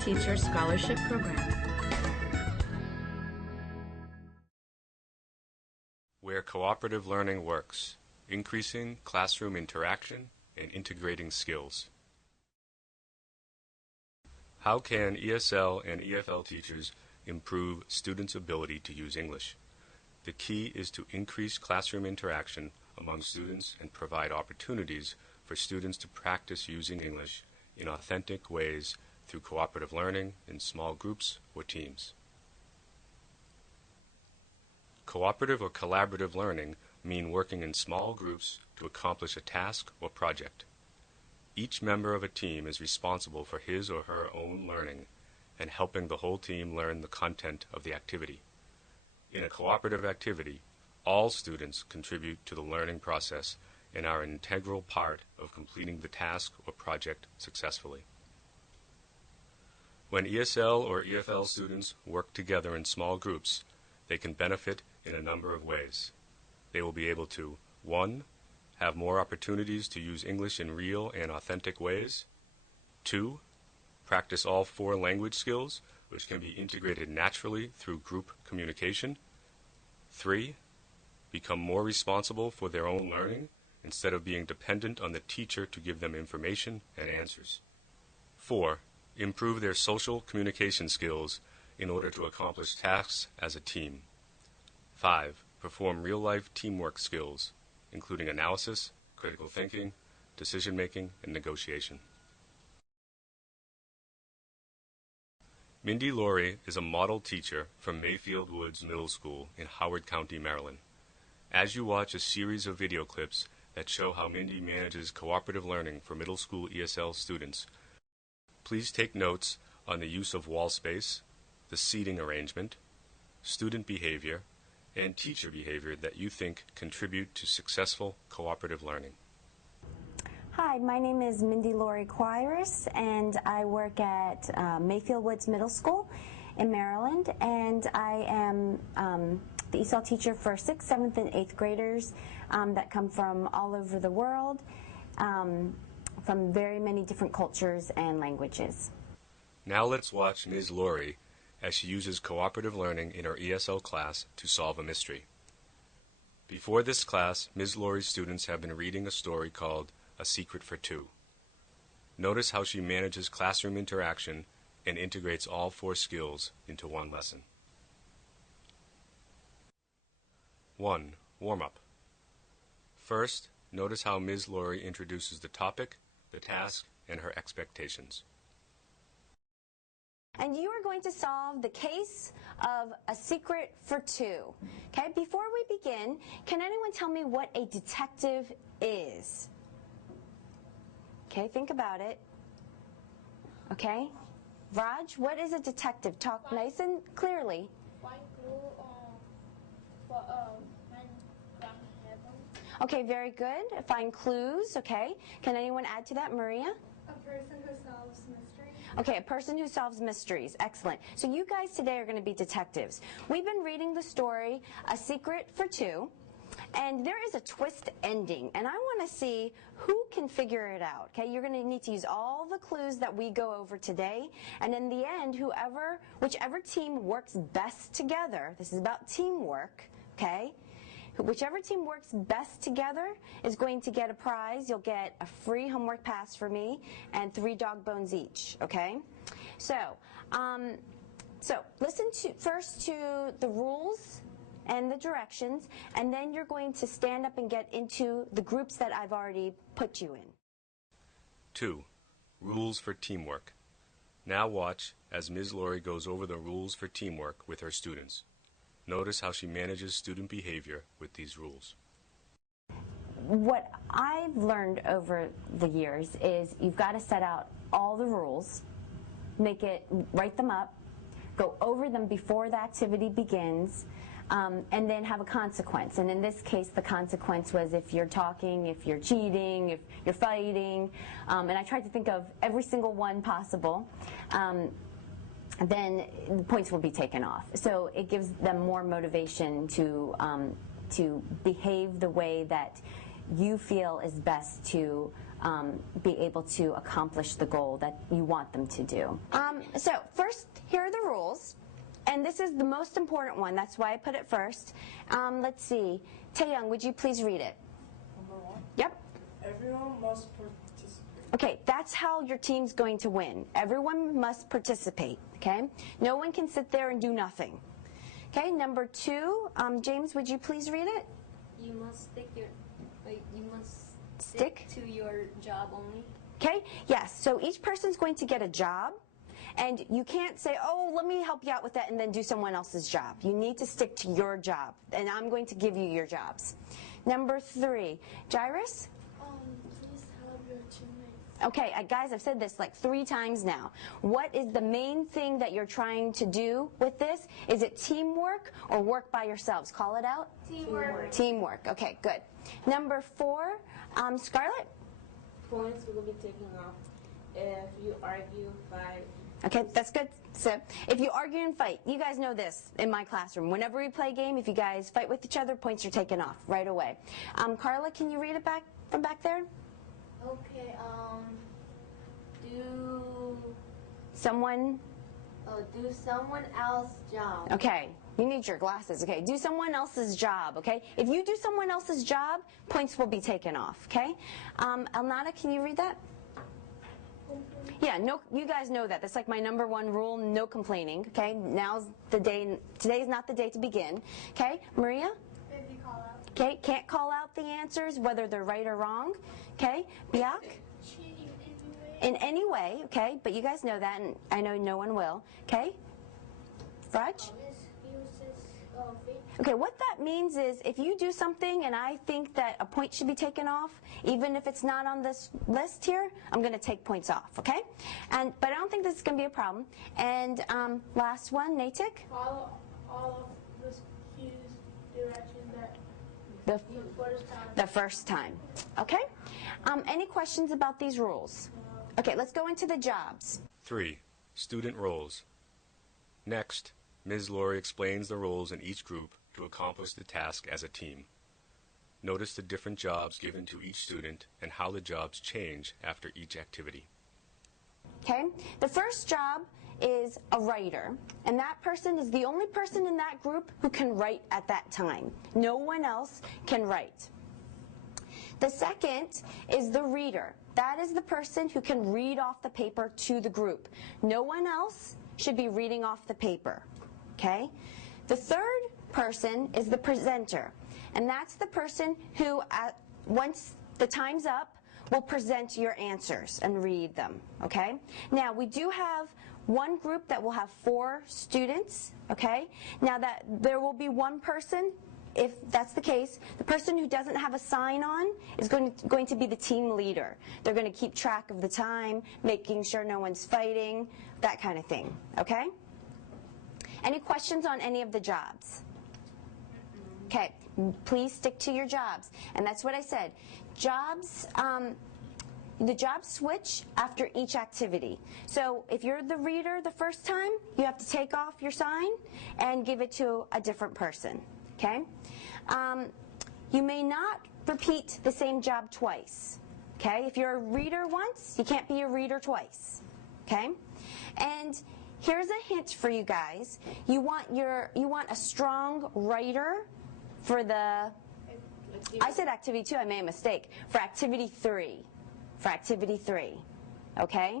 Teacher Scholarship Program. Where cooperative learning works, increasing classroom interaction and integrating skills. How can ESL and EFL teachers improve students' ability to use English? The key is to increase classroom interaction among students and provide opportunities for students to practice using English in authentic ways through cooperative learning in small groups or teams. Cooperative or collaborative learning mean working in small groups to accomplish a task or project. Each member of a team is responsible for his or her own learning and helping the whole team learn the content of the activity. In a cooperative activity, all students contribute to the learning process and are an integral part of completing the task or project successfully. When ESL or EFL students work together in small groups, they can benefit in a number of ways. They will be able to 1. Have more opportunities to use English in real and authentic ways. 2. Practice all 4 language skills, which can be integrated naturally through group communication. 3. Become more responsible for their own learning instead of being dependent on the teacher to give them information and answers. 4. Improve their social communication skills in order to accomplish tasks as a team. 5. Perform real-life teamwork skills, including analysis, critical thinking, decision-making, and negotiation. Mindy Laurie is a model teacher from Mayfield Woods Middle School in Howard County, Maryland. As you watch a series of video clips that show how Mindy manages cooperative learning for middle school ESL students, please take notes on the use of wall space, the seating arrangement, student behavior, and teacher behavior that you think contribute to successful cooperative learning. Hi, my name is Mindy Laurie Quiris, and I work at Mayfield Woods Middle School in Maryland, and I am the ESL teacher for 6th, 7th, and 8th graders that come from all over the world, from very many different cultures and languages. Now let's watch Ms. Laurie as she uses cooperative learning in her ESL class to solve a mystery. Before this class, Ms. Laurie's students have been reading a story called A Secret for Two. Notice how she manages classroom interaction and integrates all 4 skills into one lesson. 1. Warm-up. First, notice how Ms. Laurie introduces the topic, the task, and her expectations. And you are going to solve the case of A Secret for Two. Okay, before we begin, can anyone tell me what a detective is? Okay, think about it. Okay, Raj, what is a detective? Talk nice and clearly. Okay, very good. Find clues, okay. Can anyone add to that, Maria? A person who solves mysteries. Okay, a person who solves mysteries. Excellent. So you guys today are going to be detectives. We've been reading the story, A Secret for Two, and there is a twist ending, and I want to see who can figure it out. Okay, you're going to need to use all the clues that we go over today, and in the end, whichever team works best together, this is about teamwork, okay? Whichever team works best together is going to get a prize. You'll get a free homework pass for me and 3 dog bones each, okay? So listen first to the rules and the directions, and then you're going to stand up and get into the groups that I've already put you in. 2. Rules for teamwork. Now watch as Ms. Laurie goes over the rules for teamwork with her students. Notice how she manages student behavior with these rules. What I've learned over the years is you've got to set out all the rules, write them up, go over them before the activity begins, and then have a consequence. And in this case, the consequence was if you're talking, if you're cheating, if you're fighting, and I tried to think of every single one possible. Then the points will be taken off. So it gives them more motivation to behave the way that you feel is best to be able to accomplish the goal that you want them to do. So first, here are the rules. And this is the most important one. That's why I put it first. Let's see. Taeyong, would you please read it? Number 1. Yep. Everyone must participate. Okay, that's how your team's going to win. Everyone must participate, okay? No one can sit there and do nothing. Okay, number 2, James, would you please read it? You must Stick to your job only. Okay, yes, so each person's going to get a job, and you can't say, oh, let me help you out with that, and then do someone else's job. You need to stick to your job, and I'm going to give you your jobs. Number 3, Jairus? Please help your teammates. Okay, guys, I've said this like 3 times now. What is the main thing that you're trying to do with this? Is it teamwork or work by yourselves? Call it out. Teamwork. Teamwork. Okay, good. Number 4, Scarlett? Points will be taken off if you argue, fight. Okay, that's good. So if you argue and fight, you guys know this in my classroom. Whenever we play a game, if you guys fight with each other, points are taken off right away. Carla, can you read it back from back there? Okay, do Someone? do someone else's job. Okay, you need your glasses. Okay, do someone else's job. Okay, if you do someone else's job, points will be taken off. Okay, Elnada, can you read that? Yeah, no, you guys know that. That's like my number 1 rule, no complaining, okay? Now's the day, today's not the day to begin, okay? Maria? Baby call out. Okay, can't call out the answers, whether they're right or wrong, okay? Biak? Cheating anyway. In any way, okay? But you guys know that, and I know no one will, okay? Raj? Okay, what that means is if you do something and I think that a point should be taken off, even if it's not on this list here, I'm going to take points off, okay? But I don't think this is going to be a problem. And last one, Natick? Follow all of the cues, directions that The first time. the first time, okay? Any questions about these rules? Okay, let's go into the jobs. 3. Student roles. Next, Ms. Laurie explains the roles in each group to accomplish the task as a team. Notice the different jobs given to each student and how the jobs change after each activity. Okay, the first job is a writer, and that person is the only person in that group who can write at that time. No one else can write. The second is the reader. That is the person who can read off the paper to the group. No one else should be reading off the paper. Okay? The third person is the presenter, and that's the person who, once the time's up, will present your answers and read them. Okay? Now, we do have one group that will have 4 students. Okay? Now, that there will be one person. If that's the case, the person who doesn't have a sign on is going to be the team leader. They're going to keep track of the time, making sure no one's fighting, that kind of thing. Okay? Any questions on any of the jobs? Okay, please stick to your jobs. And that's what I said. Jobs, the jobs switch after each activity. So if you're the reader the first time, you have to take off your sign and give it to a different person. Okay? You may not repeat the same job twice. Okay? If you're a reader once, you can't be a reader twice. Okay? And here's a hint for you guys. You want a strong writer for the, I said activity 2, I made a mistake. For activity 3. For activity 3. Okay?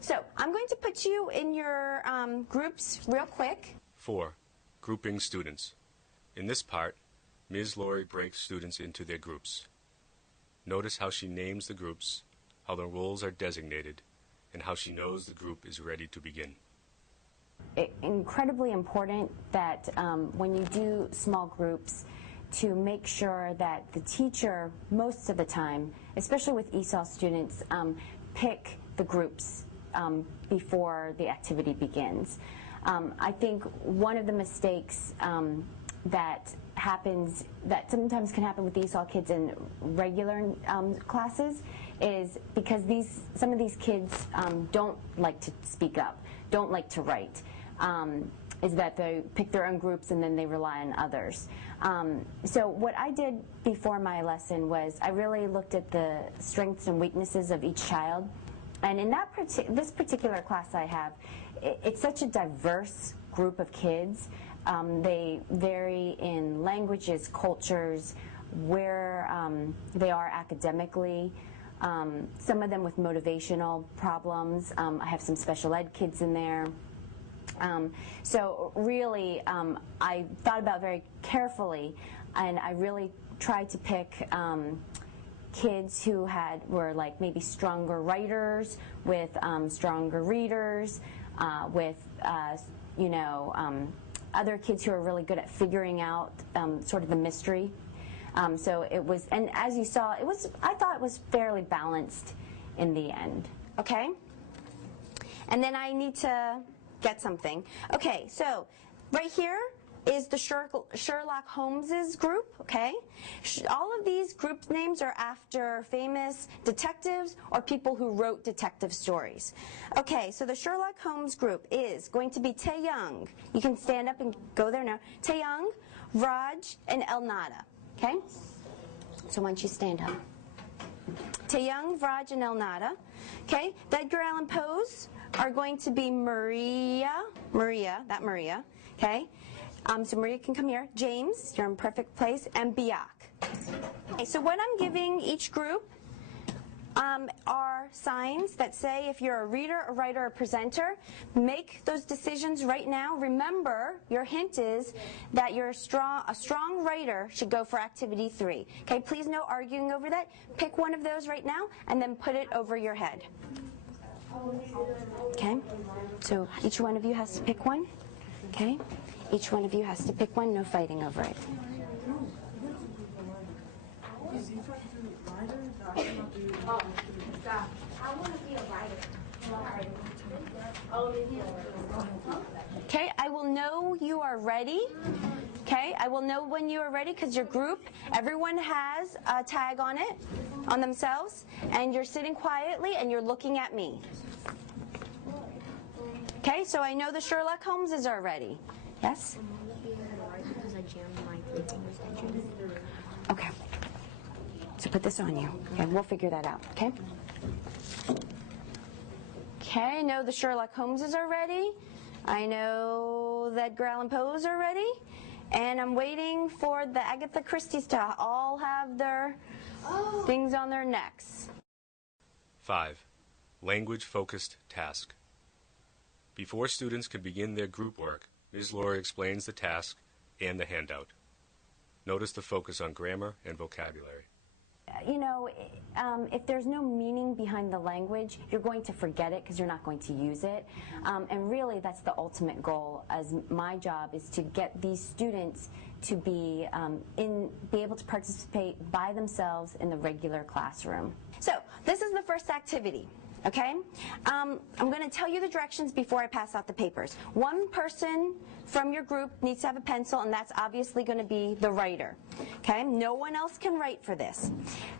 So I'm going to put you in your groups real quick. 4. Grouping students. In this part, Ms. Laurie breaks students into their groups. Notice how she names the groups, how the roles are designated, and how she knows the group is ready to begin. Incredibly important that when you do small groups, to make sure that the teacher, most of the time, especially with ESOL students, pick the groups before the activity begins. I think one of the mistakes that sometimes can happen with ESOL kids in regular classes is because some of these kids don't like to speak up, don't like to write. is that they pick their own groups and then they rely on others. So what I did before my lesson was I really looked at the strengths and weaknesses of each child. And in this particular class I have, it's such a diverse group of kids. They vary in languages, cultures, where they are academically. Some of them with motivational problems. I have some special ed kids in there. So really, I thought about very carefully, and I really tried to pick kids who were like maybe stronger writers, with stronger readers, with other kids who are really good at figuring out sort of the mystery. So it was, and as you saw, I thought it was fairly balanced in the end. Okay? And then I need to get something. Okay, so right here is the Sherlock Holmes's group, okay? All of these group names are after famous detectives or people who wrote detective stories. Okay, so the Sherlock Holmes group is going to be Taeyang. You can stand up and go there now. Taeyang, Raj, and Elnada, okay? So why don't you stand up? Taeyang, Raj, and Elnada. Okay, the Edgar Allan Poes are going to be Maria, okay? So Maria can come here. James, you're in perfect place, and Biak. Okay, so what I'm giving each group are signs that say if you're a reader, a writer, or presenter, make those decisions right now. Remember, your hint is that a strong writer should go for activity 3. Okay, please no arguing over that. Pick one of those right now and then put it over your head. Okay, so each one of you has to pick one. Okay, each one of you has to pick one, no fighting over it. I want to be a writer. Okay, I will know you are ready. Okay, I will know when you are ready because your group, everyone has a tag on it, on themselves, and you're sitting quietly and you're looking at me. Okay, so I know the Sherlock Holmeses are ready. Yes? Okay. So put this on you. Okay, we'll figure that out, okay? Okay, I know the Sherlock Holmeses are ready. I know that Edgar Allan Poes are ready. And I'm waiting for the Agatha Christie's to all have their things on their necks. 5. Language-focused task. Before students can begin their group work, Ms. Laurie explains the task and the handout. Notice the focus on grammar and vocabulary. You know, if there's no meaning behind the language, you're going to forget it because you're not going to use it. And really, that's the ultimate goal. As my job is to get these students to be able to participate by themselves in the regular classroom. So this is the first activity. Okay? I'm going to tell you the directions before I pass out the papers. One person from your group needs to have a pencil, and that's obviously going to be the writer. Okay? No one else can write for this.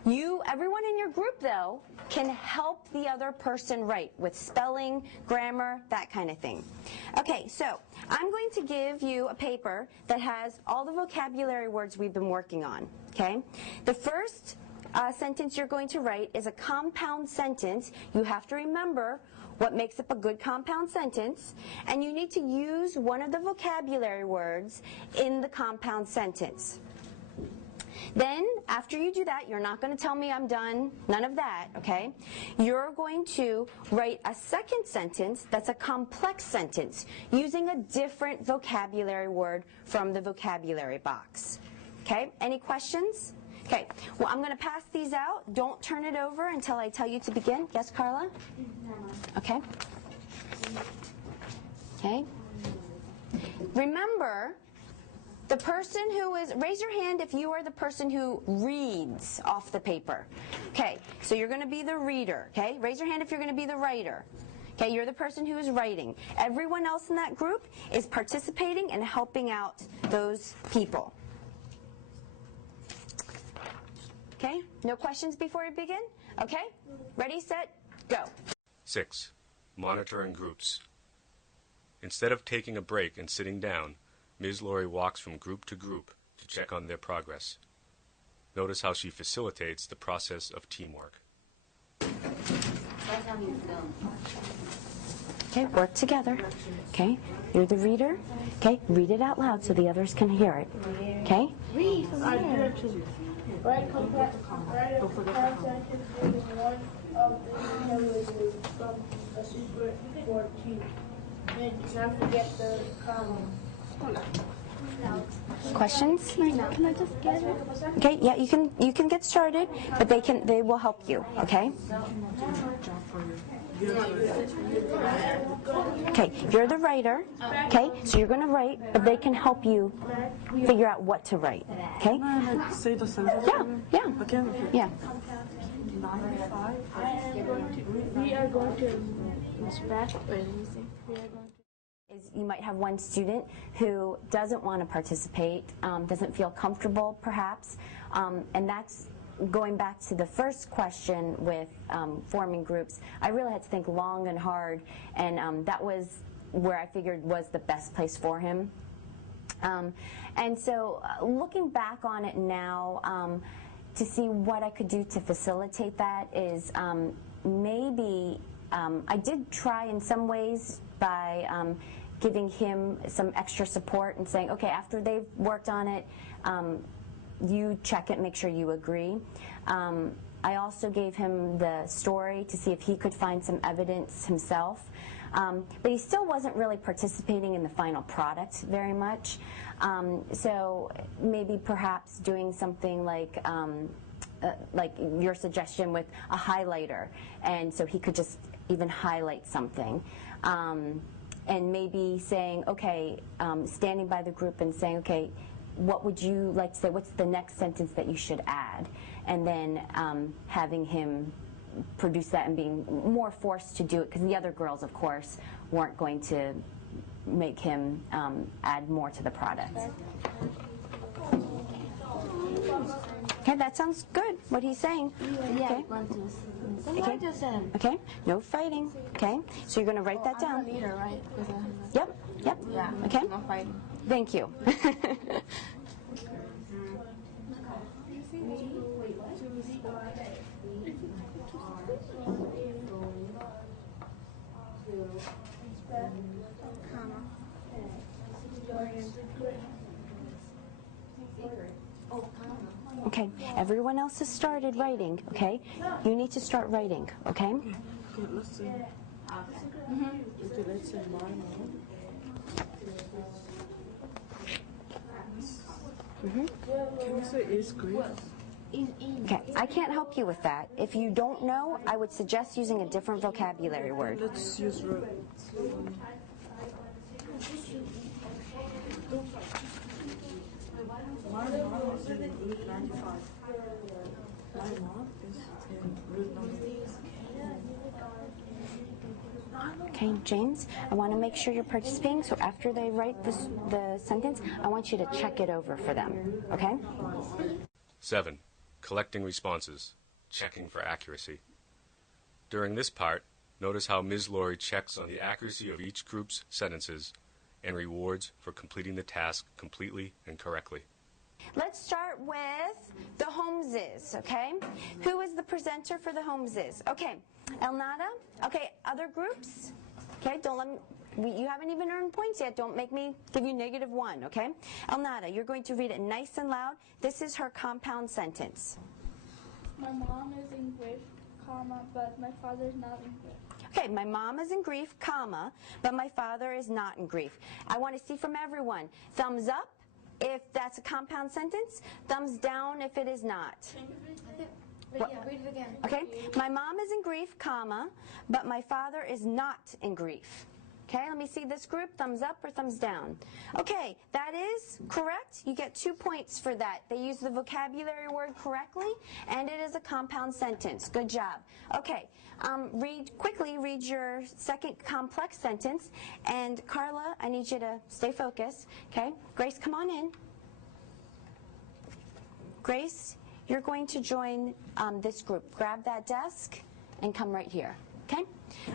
Everyone in your group, though, can help the other person write with spelling, grammar, that kind of thing. Okay, so I'm going to give you a paper that has all the vocabulary words we've been working on. Okay? The first sentence you're going to write is a compound sentence. You have to remember what makes up a good compound sentence, and you need to use one of the vocabulary words in the compound sentence. Then, after you do that, you're not going to tell me I'm done, none of that, okay? You're going to write a second sentence that's a complex sentence using a different vocabulary word from the vocabulary box. Okay, any questions? Okay, well, I'm going to pass these out. Don't turn it over until I tell you to begin. Yes, Carla? Okay. Okay. Remember, the person who is, raise your hand if you are the person who reads off the paper. Okay, so you're going to be the reader. Okay, raise your hand if you're going to be the writer. Okay, you're the person who is writing. Everyone else in that group is participating and helping out those people. Okay, no questions before we begin? Okay, ready, set, go. 6. Monitoring groups. Instead of taking a break and sitting down, Ms. Laurie walks from group to group to check on their progress. Notice how she facilitates the process of teamwork. Okay, work together. Okay, you're the reader. Okay, read it out loud so the others can hear it. Okay? Read from here. Write complex sentence using one of the vocabularies from a secret for two. And not forget the comma. Questions? Can I just get it? Okay, yeah, you can get started, but they will help you, okay? Okay, you're the writer, okay? So you're going to write, but they can help you figure out what to write, okay? Say the sentence. Yeah. Again. Yeah. 95. We are going to inspect. Wait, let me see. We are going to. Is you might have one student who doesn't want to participate, doesn't feel comfortable perhaps, and that's going back to the first question with forming groups. I really had to think long and hard, and that was where I figured was the best place for him. And so looking back on it now, to see what I could do to facilitate that is maybe I did try in some ways by giving him some extra support and saying, okay, after they've worked on it, you check it, make sure you agree. I also gave him the story to see if he could find some evidence himself. But he still wasn't really participating in the final product very much. So maybe perhaps doing something like your suggestion with a highlighter, and so he could just even highlight something. And maybe saying, okay, standing by the group and saying, okay, what would you like to say? What's the next sentence that you should add? And then having him produce that and being more forced to do it, because the other girls, of course, weren't going to make him add more to the product. Okay, that sounds good, what he's saying. Okay. Okay, no fighting. Okay, so you're going to write that down. I'm a leader, right? Yep. Yeah. Okay. No fighting. Thank you. Okay, everyone else has started writing, okay? You need to start writing, okay? Okay, let's see. Okay, let's say my mom. Can we say is grief? Okay, I can't help you with that. If you don't know, I would suggest using a different vocabulary word. Let's use root. My mom is in root 95. My mom is in root 95. Okay, James, I want to make sure you're participating, so after they write the sentence, I want you to check it over for them, okay? 7. Collecting responses, checking for accuracy. During this part, notice how Ms. Laurie checks on the accuracy of each group's sentences and rewards for completing the task completely and correctly. Let's start with the Holmeses, okay? Who is the presenter for the Holmeses? Okay, Elnada. Okay, other groups? Okay, don't let me, you haven't even earned points yet. Don't make me give you -1, okay? Elnada, you're going to read it nice and loud. This is her compound sentence. My mom is in grief, comma, but my father is not in grief. Okay, my mom is in grief, comma, but my father is not in grief. I want to see from everyone. Thumbs up if that's a compound sentence. Thumbs down if it is not. But yeah, read it again. Okay, my mom is in grief, comma, but my father is not in grief. Okay, let me see this group. Thumbs up or thumbs down? Okay, that is correct. You get 2 points for that. They use the vocabulary word correctly, and it is a compound sentence. Good job. Okay, read your second complex sentence. And Carla, I need you to stay focused. Okay, Grace, come on in. Grace, you're going to join this group. Grab that desk and come right here. Okay?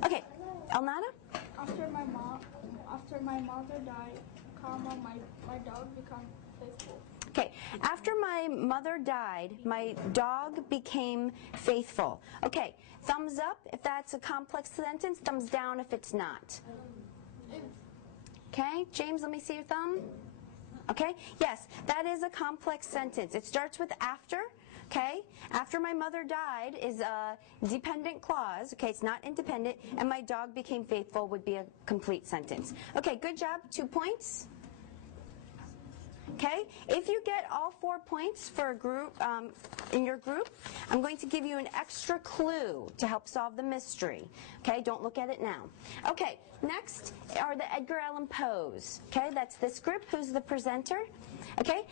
Okay, Elnada? After my after my mother died, comma, my dog became faithful. Okay, after my mother died, my dog became faithful. Okay, thumbs up if that's a complex sentence, thumbs down if it's not. Okay, James, let me see your thumb. Okay, yes, that is a complex sentence. It starts with after. Okay, after my mother died is a dependent clause. Okay, it's not independent, and my dog became faithful would be a complete sentence. Okay, good job, 2 points. Okay, if you get all 4 points for a group in your group, I'm going to give you an extra clue to help solve the mystery. Okay, don't look at it now. Okay, next are the Edgar Allan Poes. Okay, that's this group. Who's the presenter? Okay,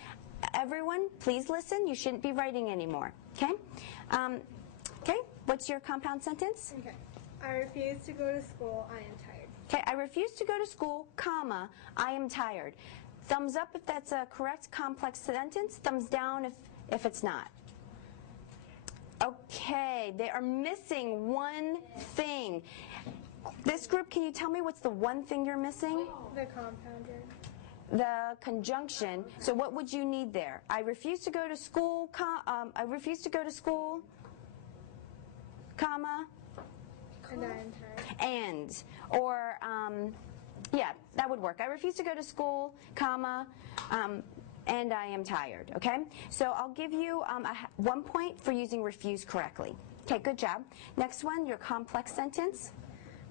everyone, please listen. You shouldn't be writing anymore. Okay, okay. What's your compound sentence? Okay. I refuse to go to school. I am tired. Okay, I refuse to go to school, comma, I am tired. Thumbs up if that's a correct complex sentence. Thumbs down if it's not. Okay, they are missing one thing. This group, can you tell me what's the one thing you're missing? The compounder. The conjunction. So what would you need there? I refuse to go to school, I refuse to go to school, comma, And I am tired. and, or, yeah, that would work. I refuse to go to school, comma, and I am tired, okay? So I'll give you 1 point for using refuse correctly. Okay, good job. Next one, your complex sentence.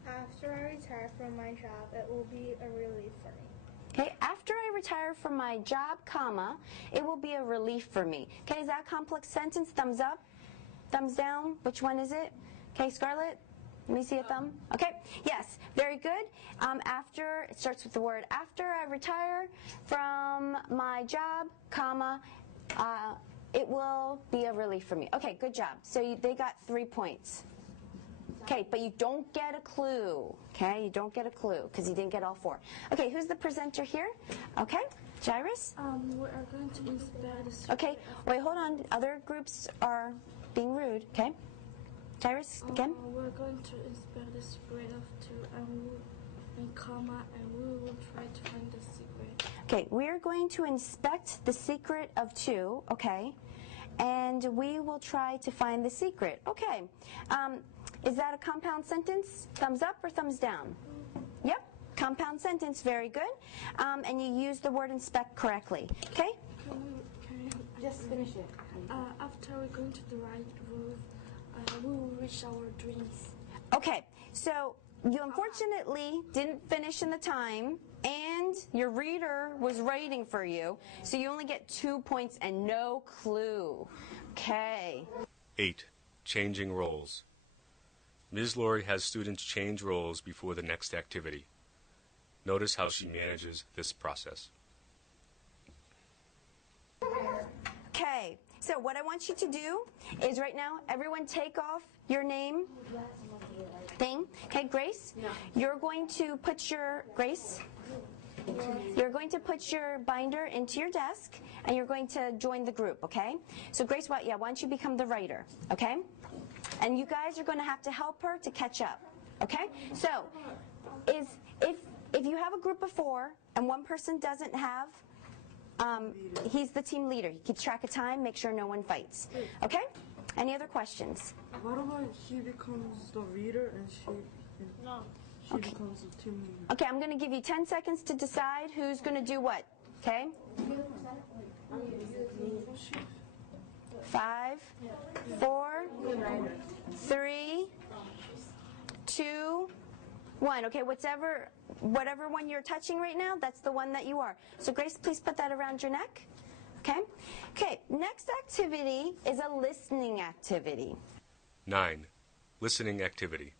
After I retire from my job, it will be a relief for me. Okay, after I retire from my job, comma, it will be a relief for me. Okay, is that a complex sentence? Thumbs up? Thumbs down? Which one is it? Okay, Scarlett? Let me see a thumb. Okay, yes, very good. After, it starts with the word after I retire from my job, comma, it will be a relief for me. Okay, good job. So they got 3 points. Okay, but you don't get a clue. Okay, you don't get a clue because you didn't get all 4. Okay, who's the presenter here? Okay, Jairus? We are going to inspect the Okay, wait, hold on. Other groups are being rude. Okay, Jairus, again? We're going to inspect the spread of 2 and comma, and we will try to find the secret. Okay, we're going to inspect the secret of 2, okay, and we will try to find the secret. Okay, is that a compound sentence? Thumbs up or thumbs down? Yep, compound sentence, very good. And you use the word inspect correctly, okay? Can you Just finish it. after we're going to the right road, we will reach our dreams. Okay, so you unfortunately didn't finish in the time, and your reader was writing for you, so you only get 2 points and no clue. Okay. 8. Changing roles. Ms. Laurie has students change roles before the next activity. Notice how she manages this process. Okay, so what I want you to do is right now, everyone take off your name thing. Okay, Grace, you're going to put your, Grace, you're going to put your binder into your desk and you're going to join the group, okay? So Grace, why don't you become the writer, okay? And you guys are going to have to help her to catch up, okay? So, if you have a group of 4 and one person doesn't have, he's the team leader. He keeps track of time, make sure no one fights. Okay? Any other questions? What about he becomes the reader and she becomes the team leader? Okay, I'm going to give you 10 seconds to decide who's going to do what. Okay? 5, 4, 3, 2, 1. Okay, whatever one you're touching right now, that's the one that you are. So Grace, please put that around your neck. Okay? Okay, next activity is a listening activity. 9. Listening activity.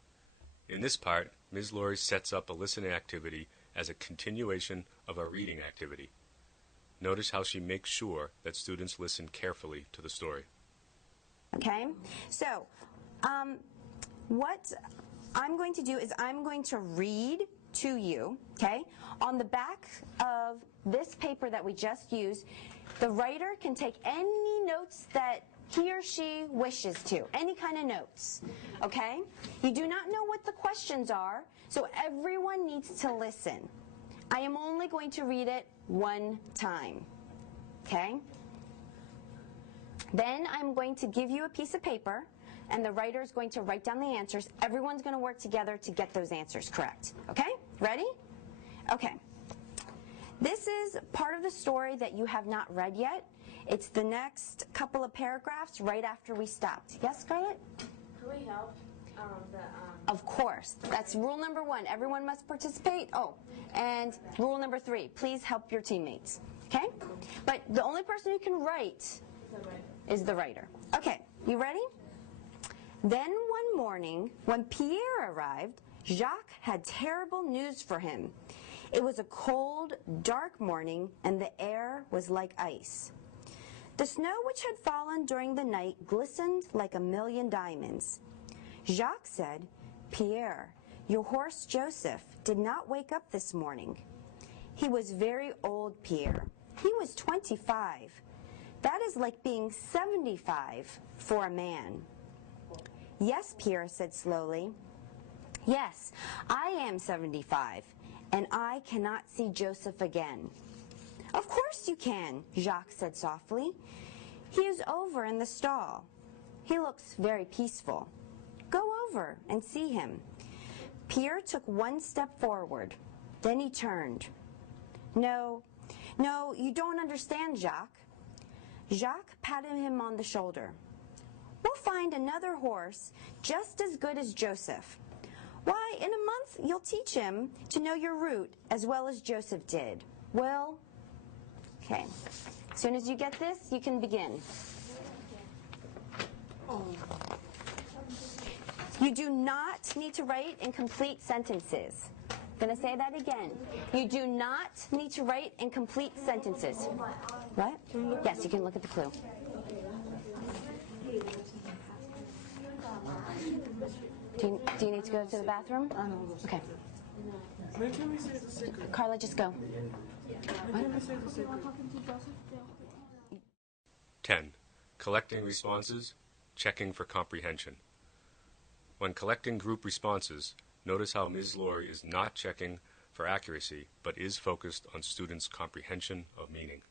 In this part, Ms. Laurie sets up a listening activity as a continuation of a reading activity. Notice how she makes sure that students listen carefully to the story. Okay? So, what I'm going to do is I'm going to read to you, okay? On the back of this paper that we just used, the writer can take any notes that he or she wishes to, any kind of notes, okay? You do not know what the questions are, so everyone needs to listen. I am only going to read it one time, okay? Then I'm going to give you a piece of paper, and the writer is going to write down the answers. Everyone's going to work together to get those answers correct, okay? Ready? Okay. This is part of the story that you have not read yet. It's the next couple of paragraphs right after we stopped. Yes, Scarlett? Can we help Of course. That's rule number 1. Everyone must participate. Oh, and rule number 3, please help your teammates. Okay? But the only person who can write is the writer. Okay, you ready? Then one morning, when Pierre arrived, Jacques had terrible news for him. It was a cold, dark morning, and the air was like ice. The snow which had fallen during the night glistened like a million diamonds. Jacques said, "Pierre, your horse Joseph did not wake up this morning." He was very old, Pierre. He was 25. That is like being 75 for a man. "Yes," Pierre said slowly. "Yes, I am 75, and I cannot see Joseph again." "Of course you can," Jacques said softly. "He is over in the stall. He looks very peaceful. Go over and see him." Pierre took one step forward. Then he turned. No, you don't understand, Jacques." Jacques patted him on the shoulder. "We'll find another horse just as good as Joseph. Why, in a month you'll teach him to know your route as well as Joseph did. Well, okay. As soon as you get this, you can begin. You do not need to write incomplete sentences. I'm going to say that again. You do not need to write incomplete sentences. What? Yes, you can look at the clue. Do you need to go to the bathroom? Okay. When can we say the secret? Carla, just go. When can we say the secret? 10. Collecting responses, checking for comprehension. When collecting group responses, notice how Ms. Laurie is not checking for accuracy, but is focused on students' comprehension of meaning.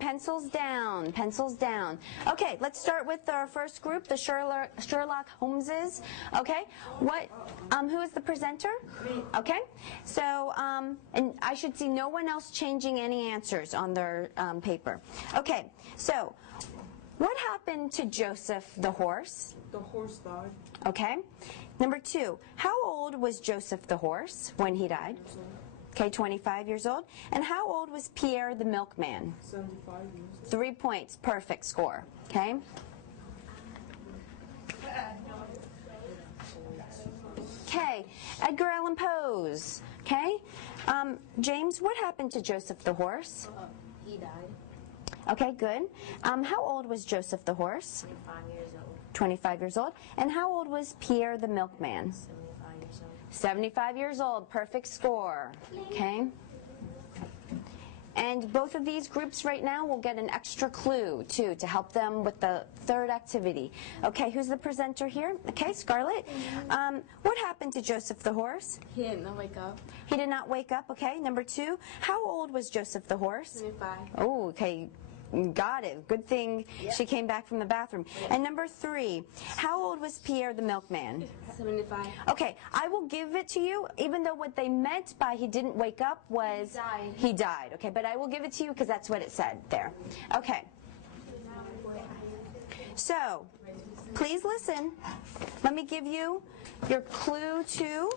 Pencils down, pencils down. Okay, let's start with our first group, the Sherlock Holmeses. Okay, who is the presenter? Okay, so, and I should see no one else changing any answers on their paper. Okay, so, what happened to Joseph the horse? The horse died. Okay, number 2, how old was Joseph the horse when he died? Okay, 25 years old. And how old was Pierre the milkman? 75 years. 3 points, perfect score. Okay. Okay, Edgar Allan Poe's. Okay, James, what happened to Joseph the horse? He died. Okay, good. How old was Joseph the horse? 25 years old. 25 years old. And how old was Pierre the milkman? 75 years old. 75 years old, perfect score. Okay. And both of these groups right now will get an extra clue, too, to help them with the third activity. Okay, who's the presenter here? Okay, Scarlett. What happened to Joseph the horse? He did not wake up. He did not wake up, okay. Number 2, how old was Joseph the horse? 25. Oh, okay. Got it. Good thing she came back from the bathroom. And number 3, how old was Pierre the milkman? 75. Okay, I will give it to you, even though what they meant by he didn't wake up was he died. Okay, but I will give it to you because that's what it said there. Okay. So, please listen. Let me give you your clue 2.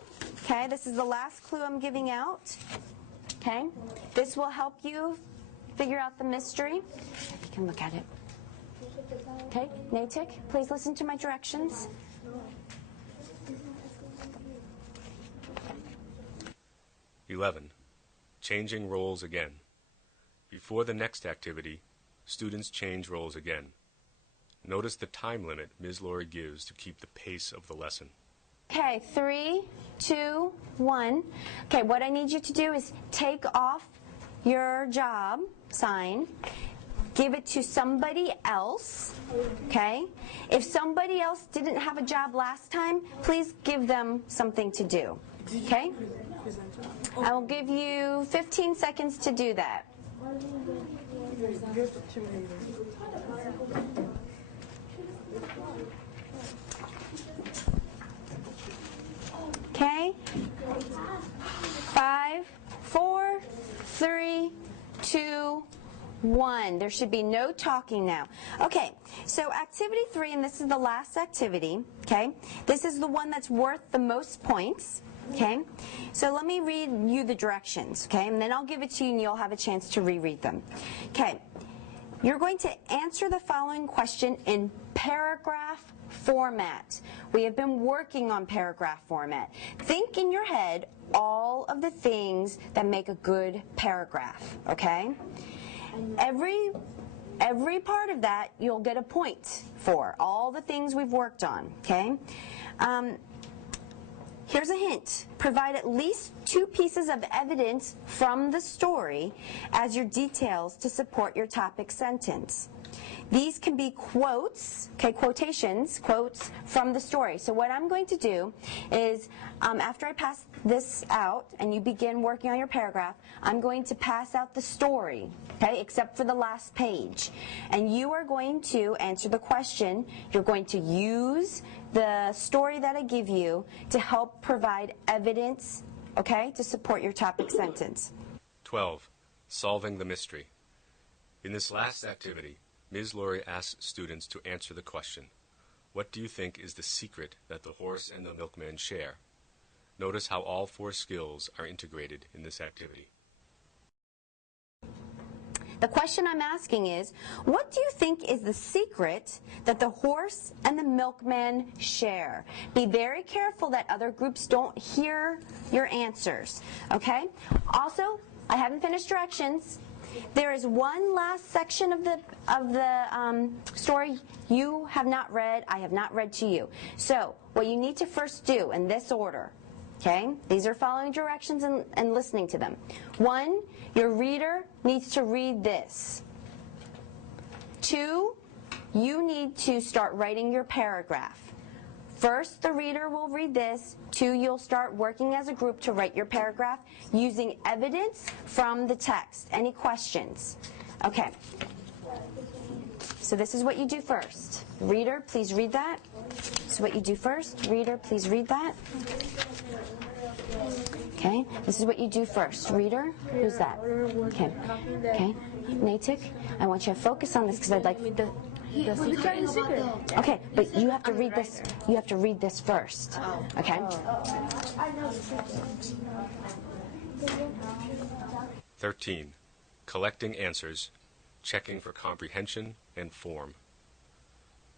Okay, this is the last clue I'm giving out. Okay, this will help you figure out the mystery. You can look at it. Okay, Natick, please listen to my directions. (11) Changing roles again. Before the next activity, students change roles again. Notice the time limit Ms. Laurie gives to keep the pace of the lesson. Okay, 3, 2, 1. Okay, what I need you to do is take off your job sign, give it to somebody else, okay? If somebody else didn't have a job last time, please give them something to do, okay? I will give you 15 seconds to do that. Okay? 5, 4, 3, 2, 1. There should be no talking now. Okay, so activity 3, and this is the last activity, okay? This is the one that's worth the most points, okay? So let me read you the directions, okay? And then I'll give it to you and you'll have a chance to reread them. Okay, you're going to answer the following question in paragraph format. We have been working on paragraph format. Think in your head all of the things that make a good paragraph, okay? Every part of that you'll get a point for, all the things we've worked on, okay? Here's a hint. Provide at least 2 pieces of evidence from the story as your details to support your topic sentence. These can be quotes, okay, quotations, quotes from the story. So what I'm going to do is, after I pass this out and you begin working on your paragraph, I'm going to pass out the story, okay, except for the last page. And you are going to answer the question. You're going to use the story that I give you to help provide evidence, okay, to support your topic sentence. 12. Solving the mystery. In this last activity, Ms. Laurie asks students to answer the question, what do you think is the secret that the horse and the milkman share? Notice how all 4 skills are integrated in this activity. The question I'm asking is, what do you think is the secret that the horse and the milkman share? Be very careful that other groups don't hear your answers, okay? Also, I haven't finished directions. There is one last section of the story you have not read, I have not read to you. So, what you need to first do in this order, okay? These are following directions and listening to them. 1, your reader needs to read this. 2, you need to start writing your paragraph. First, the reader will read this. 2, you'll start working as a group to write your paragraph using evidence from the text. Any questions? Okay. So this is what you do first. Reader, please read that. This is what you do first. Reader, please read that. Okay. This is what you do first. Reader, who's that? Okay. Okay. Natick, I want you to focus on this because I'd like the secret. Okay, but you have to read this. You have to read this first. Okay. 13. Collecting answers, checking for comprehension and form.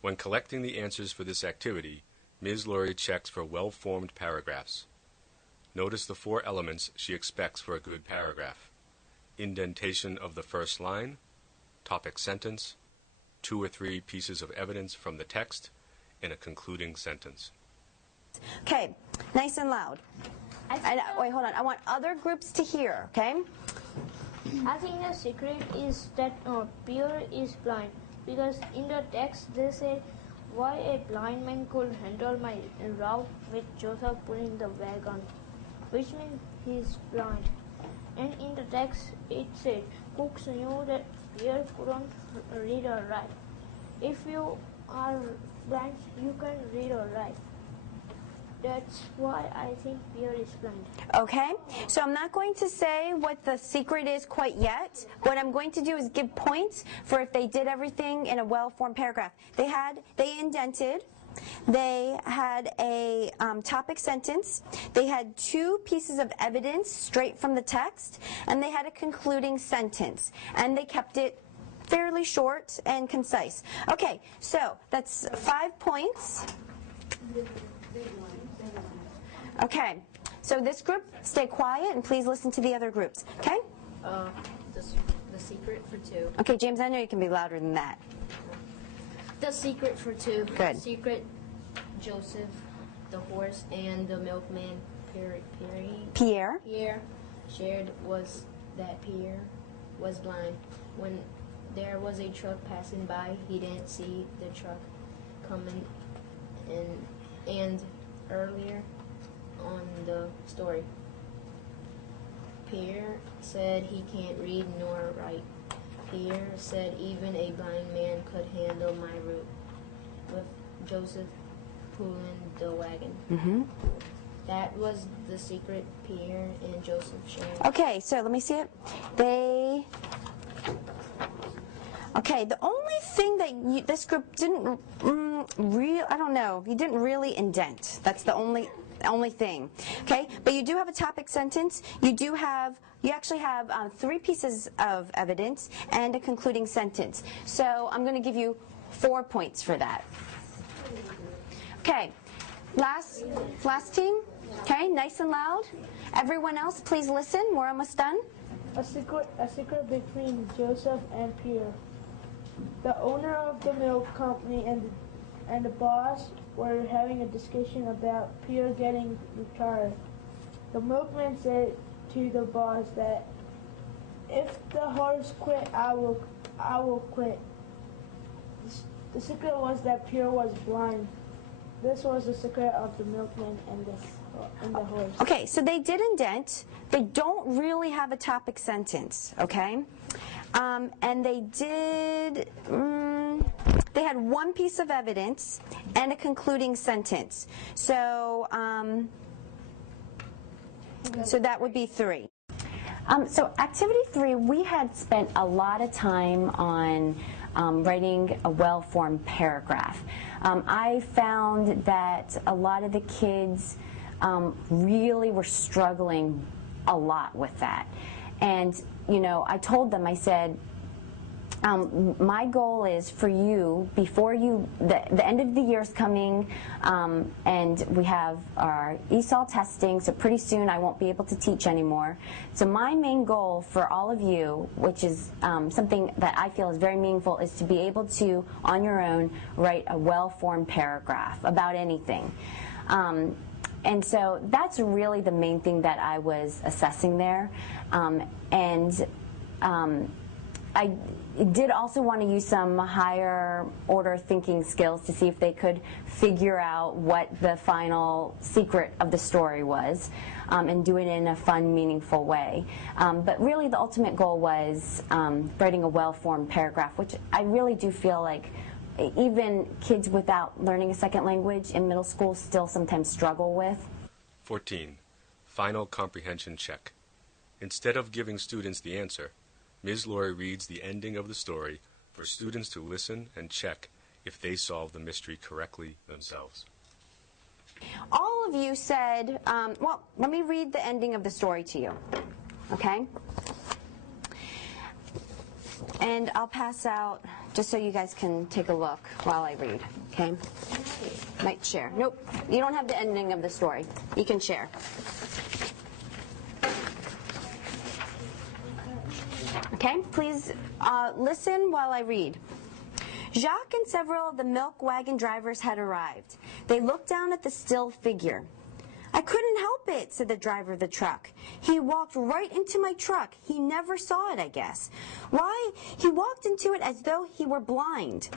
When collecting the answers for this activity, Ms. Laurie checks for well-formed paragraphs. Notice the 4 elements she expects for a good paragraph: indentation of the first line, topic sentence, 2 or 3 pieces of evidence from the text, and a concluding sentence. Okay, nice and loud. Wait, hold on. I want other groups to hear, okay? I think the secret is that Pierre is blind, because in the text they say why a blind man could handle my route with Joseph pulling the wagon, which means he's blind. And in the text it said cooks knew that Pierre couldn't read or write. If you are blind, you can read or write. That's why I think Pierre is blind. Okay, so I'm not going to say what the secret is quite yet. What I'm going to do is give points for if they did everything in a well-formed paragraph. They indented, they had a topic sentence, they had 2 pieces of evidence straight from the text, and they had a concluding sentence, and they kept it fairly short and concise. Okay, so that's 5 points. Okay, so this group, stay quiet and please listen to the other groups, okay? The secret for 2. Okay, James, I know you can be louder than that. The secret for 2. Good. Secret, Joseph, the horse, and the milkman, Pierre shared was that Pierre was blind. When there was a truck passing by, he didn't see the truck coming and earlier on the story, Pierre said he can't read nor write. Pierre said even a blind man could handle my route, with Joseph pulling the wagon. Mm-hmm. That was the secret Pierre and Joseph shared. Okay, so let me see it. Okay, the only thing that this group didn't I don't know, you didn't really indent. That's the only thing. Okay, but you do have a topic sentence. You actually have 3 pieces of evidence and a concluding sentence. So I'm going to give you 4 points for that. Okay, last team. Okay, nice and loud. Everyone else, please listen. We're almost done. A secret between Joseph and Pierre. The owner of the milk company and the boss were having a discussion about Pierre getting retired. The milkman said to the boss that if the horse quit, I will quit. The secret was that Pierre was blind. This was the secret of the milkman and the horse. Okay, so they did indent. They don't really have a topic sentence, okay? And they did, they had 1 piece of evidence and a concluding sentence. So, so that would be 3. So activity 3, we had spent a lot of time on writing a well-formed paragraph. I found that a lot of the kids really were struggling a lot with that. And, you know, I told them, I said, my goal is for you, before the end of the year is coming, and we have our ESOL testing, so pretty soon I won't be able to teach anymore. So my main goal for all of you, which is something that I feel is very meaningful, is to be able to, on your own, write a well-formed paragraph about anything. And so that's really the main thing that I was assessing there. I did also want to use some higher order thinking skills to see if they could figure out what the final secret of the story was, and do it in a fun, meaningful way. But really the ultimate goal was writing a well-formed paragraph, which I really do feel like even kids without learning a second language in middle school still sometimes struggle with. 14. Final comprehension check. Instead of giving students the answer, Ms. Laurie reads the ending of the story for students to listen and check if they solve the mystery correctly themselves. All of you said, well, let me read the ending of the story to you, okay? And I'll pass out just so you guys can take a look while I read, okay? Might share. Nope, you don't have the ending of the story. You can share. Okay, please listen while I read. Jacques and several of the milk wagon drivers had arrived. They looked down at the still figure. I couldn't help it, said the driver of the truck. He walked right into my truck. He never saw it, I guess. Why, he walked into it as though he were blind.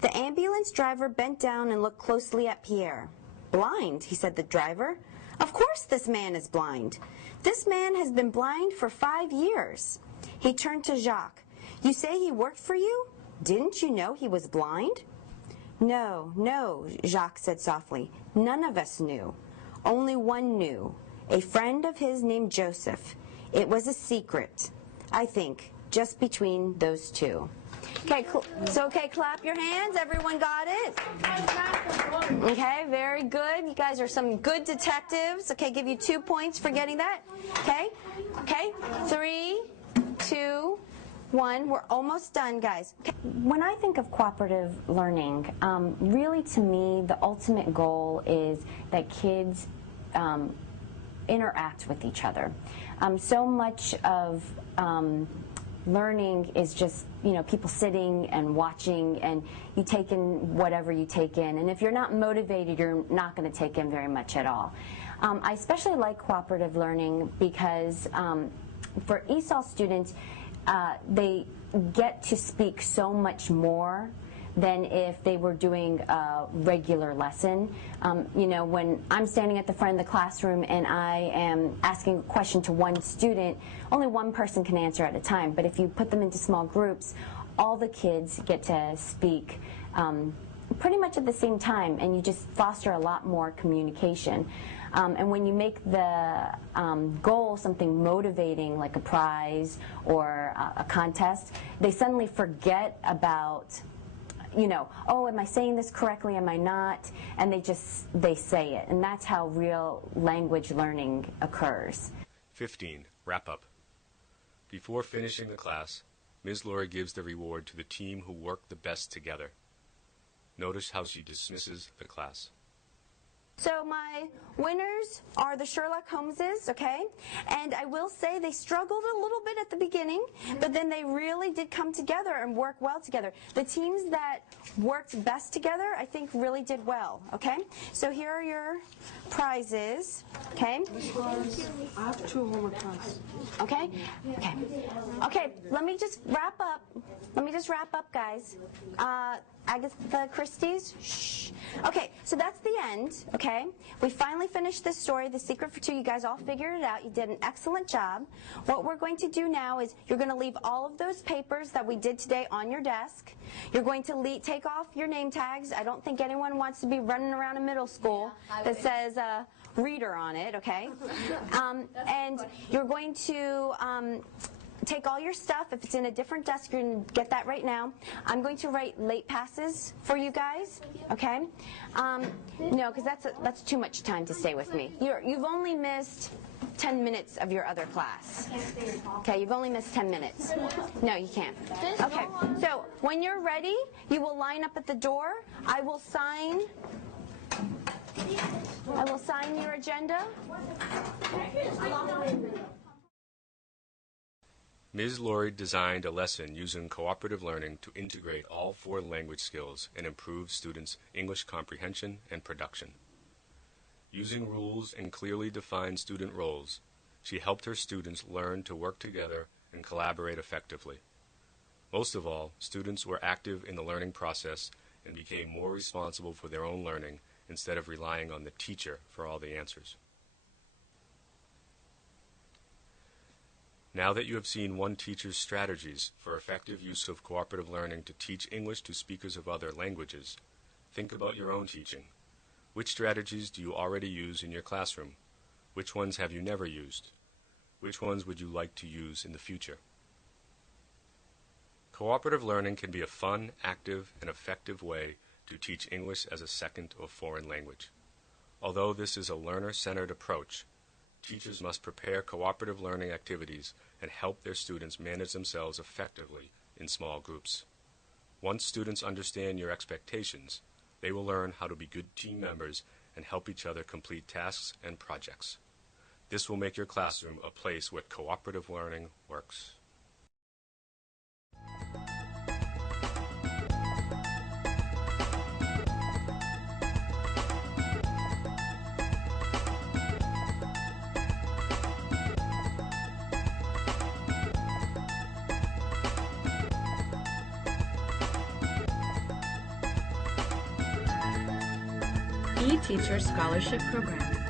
The ambulance driver bent down and looked closely at Pierre. Blind, he said, the driver. Of course this man is blind. This man has been blind for 5 years. He turned to Jacques. You say he worked for you? Didn't you know he was blind? No, Jacques said softly. None of us knew. Only one knew. A friend of his named Joseph. It was a secret, I think, just between those two. Okay, so clap your hands. Everyone got it? Okay, very good. You guys are some good detectives. Okay, give you 2 points for getting that. Okay, 3, 2, 1. We're almost done, guys. Okay. When I think of cooperative learning, really to me the ultimate goal is that kids interact with each other. So much of learning is just, you know, people sitting and watching, and you take in whatever you take in. And if you're not motivated, you're not going to take in very much at all. I especially like cooperative learning because for ESOL students, they get to speak so much more than if they were doing a regular lesson. You know, when I'm standing at the front of the classroom and I am asking a question to one student, only one person can answer at a time. But if you put them into small groups, all the kids get to speak pretty much at the same time, and you just foster a lot more communication. And when you make the goal something motivating, like a prize or a contest, they suddenly forget about, you know, oh, am I saying this correctly, am I not? And they say it. And that's how real language learning occurs. 15. Wrap up. Before finishing the class, Ms. Laurie gives the reward to the team who worked the best together. Notice how she dismisses the class. So my winners are the Sherlock Holmeses, okay? And I will say they struggled a little bit at the beginning, but then they really did come together and work well together. The teams that worked best together, I think, really did well, okay? So here are your prizes, okay? I have 2 homework tasks. Okay? Okay. Okay, let me just wrap up. Guys. Agatha Christie's? Shh. Okay, so that's the end, okay? We finally finished this story, The Secret for Two. You guys all figured it out. You did an excellent job. What we're going to do now is you're going to leave all of those papers that we did today on your desk. You're going to take off your name tags. I don't think anyone wants to be running around a middle school that says reader on it, okay? And you're going to take all your stuff. If it's in a different desk, you're going to get that right now. I'm going to write late passes for you guys, okay? No, because that's too much time to stay with me. You've only missed 10 minutes of your other class. Okay, you've only missed 10 minutes. No, you can't. Okay, so when you're ready, you will line up at the door. I will sign your agenda. Ms. Laurie designed a lesson using cooperative learning to integrate all 4 language skills and improve students' English comprehension and production. Using rules and clearly defined student roles, she helped her students learn to work together and collaborate effectively. Most of all, students were active in the learning process and became more responsible for their own learning instead of relying on the teacher for all the answers. Now that you have seen one teacher's strategies for effective use of cooperative learning to teach English to speakers of other languages, think about your own teaching. Which strategies do you already use in your classroom? Which ones have you never used? Which ones would you like to use in the future? Cooperative learning can be a fun, active, and effective way to teach English as a second or foreign language. Although this is a learner-centered approach, teachers must prepare cooperative learning activities and help their students manage themselves effectively in small groups. Once students understand your expectations, they will learn how to be good team members and help each other complete tasks and projects. This will make your classroom a place where cooperative learning works. E-Teacher Scholarship Program.